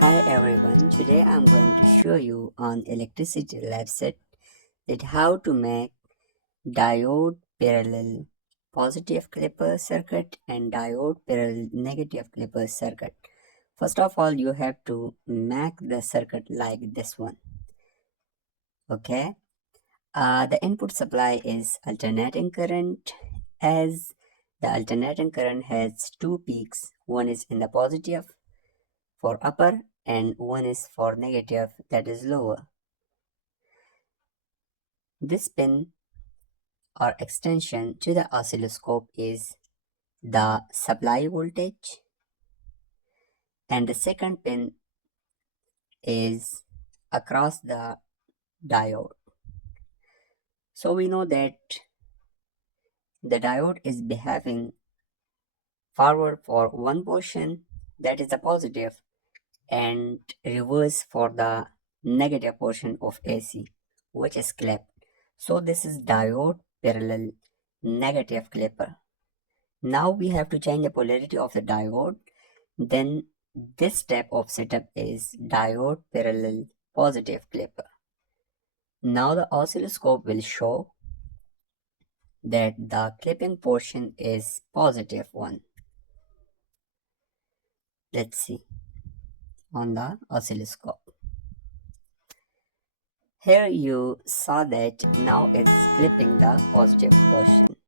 Hi everyone, today I'm going to show you on electricity lab set that how to make diode parallel positive clipper circuit and diode parallel negative clipper circuit. First of all, you have to make the circuit like this one. Okay, the input supply is alternating current, as the alternating current has two peaks. One is in the positive for upper and one is for negative, that is lower. This pin or extension to the oscilloscope is the supply voltage, and the second pin is across the diode. So we know that the diode is behaving forward for one portion, that is the positive, and reverse for the negative portion of AC, which is clipped. So this is diode parallel negative clipper. Now we have to change the polarity of the diode. Then this step of setup is diode parallel positive clipper. Now the oscilloscope will show that the clipping portion is positive one. Let's see on the oscilloscope. Here you saw that now it's clipping the positive portion.